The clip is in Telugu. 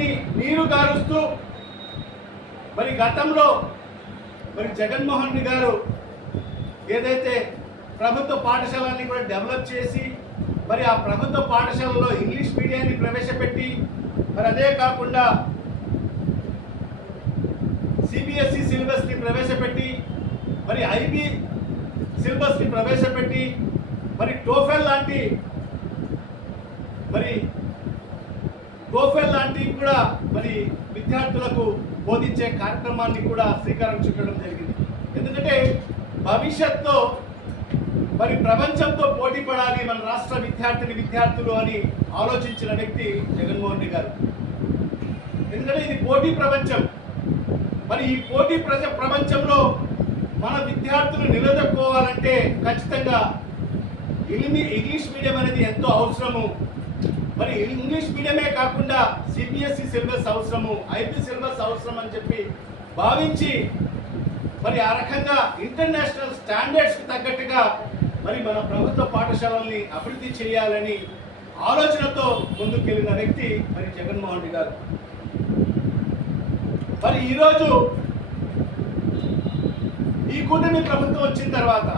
దానిని నీరు గారుస్తూ మరి గతంలో మరి జగన్మోహన్ రెడ్డి గారు ఏదైతే ప్రభుత్వ పాఠశాలని కూడా డెవలప్ చేసి మరి ఆ ప్రభుత్వ పాఠశాలలో ఇంగ్లీష్ మీడియాన్ని ప్రవేశపెట్టి మరి అదే కాకుండా సిబిఎస్ఈ సిలబస్ని ప్రవేశపెట్టి మరి ఐబీ సిలబస్ని ప్రవేశపెట్టి మరి టోఫెల్ లాంటి మరి కూడా మరి విద్యార్థులకు బోధించే కార్యక్రమాన్ని కూడా శ్రీకారం చుట్టడం జరిగింది. ఎందుకంటే భవిష్యత్తులో మరి ప్రపంచంతో పోటీ పడాలి మన రాష్ట్ర విద్యార్థిని విద్యార్థులు అని ఆలోచించిన వ్యక్తి జగన్మోహన్ రెడ్డి గారు. ఎందుకంటే ఇది పోటీ ప్రపంచం. మరి ఈ పోటీ ప్రజ ప్రపంచంలో మన విద్యార్థులు నిలదొక్కోవాలంటే ఖచ్చితంగా ఇంగ్లీష్ మీడియం అనేది ఎంతో అవసరము. మరి ఇంగ్లీష్ మీడియమే కాకుండా సిబిఎస్ఈ సిలబస్ అవసరము ఐపీ సిలబస్ అవసరం అని చెప్పి భావించి మరి ఆ రకంగా ఇంటర్నేషనల్ స్టాండర్డ్స్కి తగ్గట్టుగా మరి మన ప్రభుత్వ పాఠశాలల్ని అభివృద్ధి చేయాలని ఆలోచనతో ముందుకెళ్ళిన వ్యక్తి మరి జగన్మోహన్ రెడ్డి గారు. మరి ఈరోజు ఈ కూటమి ప్రభుత్వం వచ్చిన తర్వాత